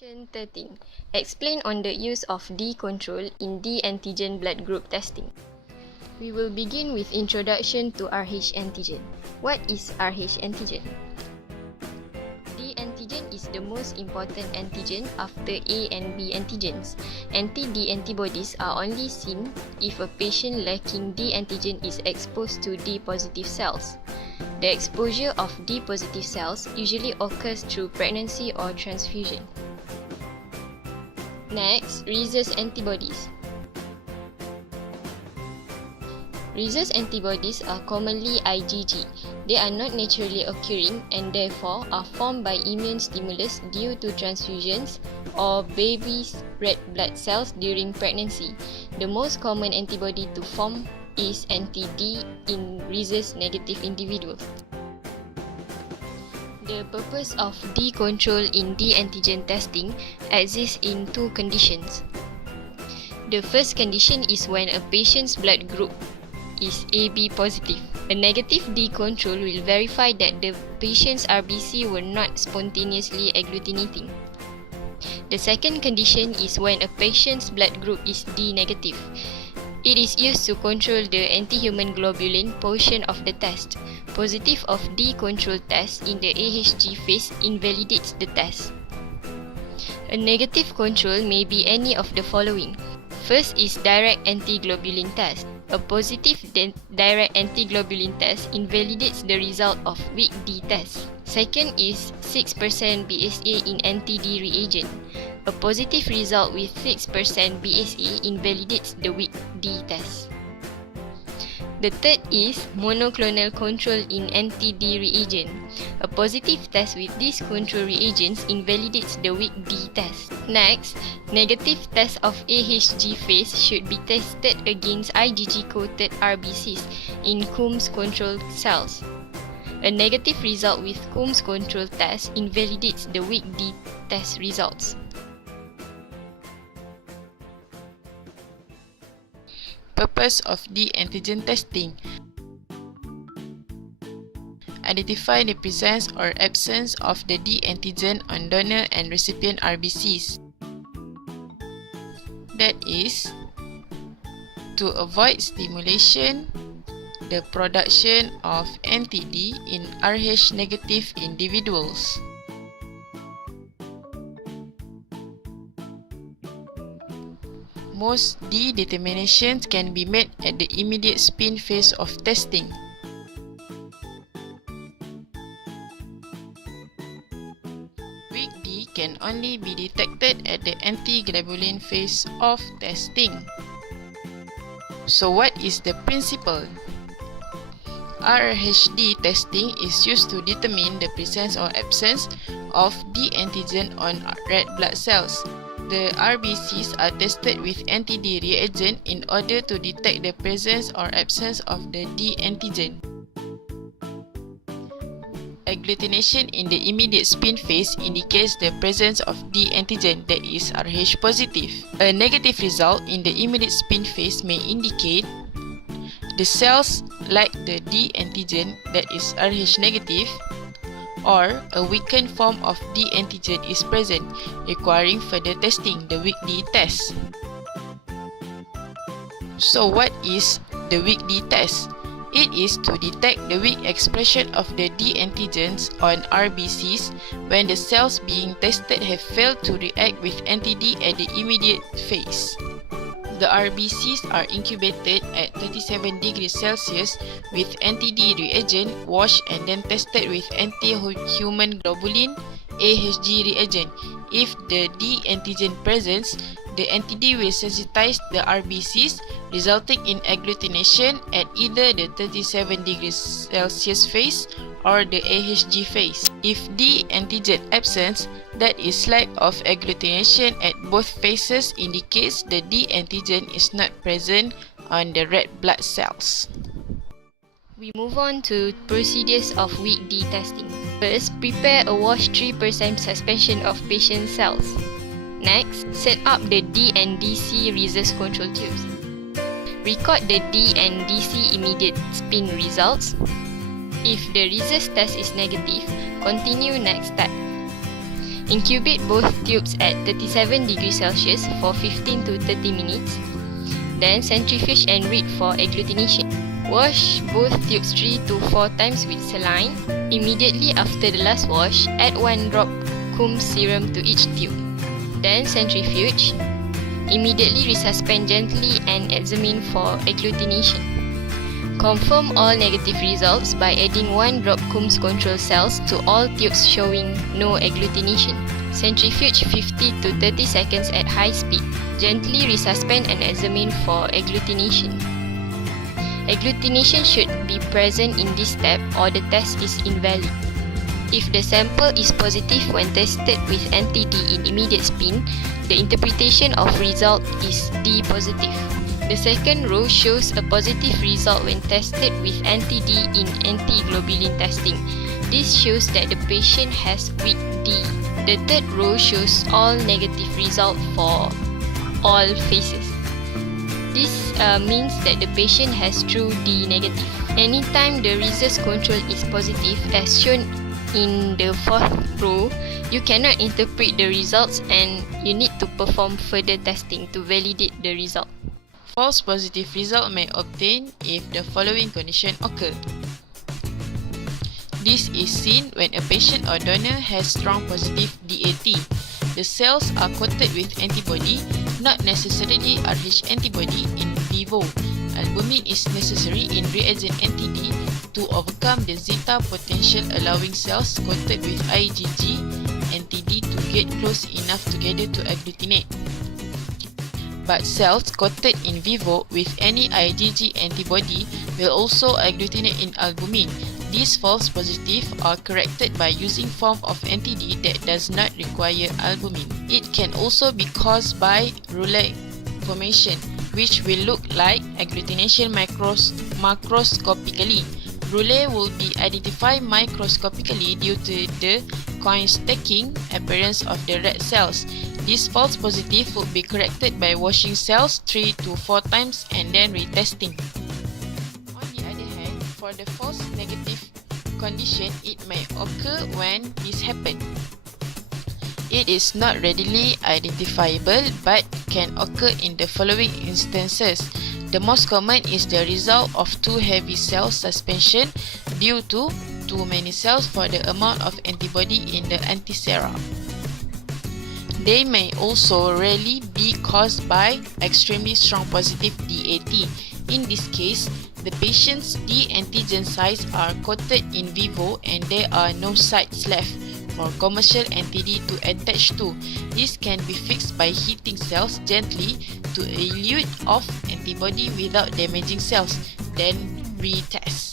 Question 13. Explain on the use of D control in D antigen blood group testing. We will begin with introduction to RH antigen. What is RH antigen? D antigen is the most important antigen after A and B antigens. Anti-D antibodies are only seen if a patient lacking D antigen is exposed to D positive cells. The exposure of D positive cells usually occurs through pregnancy or transfusion. Next, rhesus antibodies. Rhesus antibodies are commonly IgG. They are not naturally occurring and therefore are formed by immune stimulus due to transfusions or baby's red blood cells during pregnancy. The most common antibody to form is anti-D in rhesus negative individuals. The purpose of D control in D antigen testing exists in two conditions. The first condition is when a patient's blood group is AB positive. A negative D control will verify that the patient's RBC were not spontaneously agglutinating. The second condition is when a patient's blood group is D negative. It is used to control the anti-human globulin portion of the test. Positive of D control test in the AHG phase invalidates the test. A negative control may be any of the following. First is direct anti-globulin test. A positive direct anti-globulin test invalidates the result of weak D test. Second is 6% BSA in anti-D reagent. A positive result with 6% BSA invalidates the weak D test. The third is monoclonal control in anti-D reagent. A positive test with these control reagents invalidates the weak D test. Next, negative test of AHG phase should be tested against IgG-coated RBCs in Coombs control cells. A negative result with Coombs control test invalidates the weak D test results. Purpose of D antigen testing. Identify the presence or absence of the D antigen on donor and recipient RBCs. That is, to avoid stimulation the production of anti-D in Rh negative individuals. Most D determinations can be made at the immediate spin phase of testing. Weak D can only be detected at the anti-globulin phase of testing. So what is the principle? RHD testing is used to determine the presence or absence of D antigen on red blood cells. The RBCs are tested with anti-D reagent in order to detect the presence or absence of the D antigen. Agglutination in the immediate spin phase indicates the presence of D antigen, that is Rh positive. A negative result in the immediate spin phase may indicate the cells lack the D antigen, that is Rh negative, or a weakened form of D antigen is present, requiring further testing, the weak D test. So what is the weak D test? It is to detect the weak expression of the D antigens on RBCs when the cells being tested have failed to react with anti-D at the immediate phase. The RBCs are incubated at 37 degrees Celsius with anti-D reagent, washed and then tested with anti-human globulin AHG reagent. If the D antigen presents, the anti-D will sensitize the RBCs, resulting in agglutination at either the 37 degrees Celsius phase or the AHG phase. If D antigen absence, that is lack of agglutination at both phases, indicates the D antigen is not present on the red blood cells. We move on to procedures of weak D testing. First, prepare a wash 3% suspension of patient cells. Next, set up the D and DC rhesus control tubes. Record the D and DC immediate spin results. If the rhesus test is negative, continue next step. Incubate both tubes at 37 degrees Celsius for 15 to 30 minutes. Then centrifuge and read for agglutination. Wash both tubes 3 to 4 times with saline. Immediately after the last wash, add 1 drop Coombs serum to each tube. Then centrifuge. Immediately resuspend gently and examine for agglutination. Confirm all negative results by adding 1 drop Coombs control cells to all tubes showing no agglutination. Centrifuge 50 to 30 seconds at high speed. Gently resuspend and examine for agglutination. Agglutination should be present in this step or the test is invalid. If the sample is positive when tested with anti-D in immediate spin, the interpretation of result is D positive. The second row shows a positive result when tested with anti-D in antiglobulin testing. This shows that the patient has weak D. The third row shows all negative result for all phases. This means that the patient has true D negative. Anytime the rhesus control is positive, as shown in the fourth row, you cannot interpret the results and you need to perform further testing to validate the result. False positive result may obtain if the following condition occur. This is seen when a patient or donor has strong positive DAT. The cells are coated with antibody, not necessarily Rh antibody in vivo. Albumin is necessary in reagent anti-D to overcome the zeta potential, allowing cells coated with IgG anti-D to get close enough together to agglutinate. But cells coated in vivo with any IgG antibody will also agglutinate in albumin. These false positives are corrected by using form of anti-D that does not require albumin. It can also be caused by rouleau formation, which will look like agglutination macroscopically. Rouleau will be identified microscopically due to the coin stacking appearance of the red cells. This false positive will be corrected by washing cells 3 to 4 times and then retesting. On the other hand, for the false negative condition, it may occur when this happens. It is not readily identifiable but can occur in the following instances. The most common is the result of too heavy cell suspension due to too many cells for the amount of antibody in the antisera. They may also rarely be caused by extremely strong positive DAT. In this case, the patient's D antigen sites are coated in vivo and there are no sites left for commercial anti-D to attach to. This can be fixed by heating cells gently to elute off antibody without damaging cells, then retest.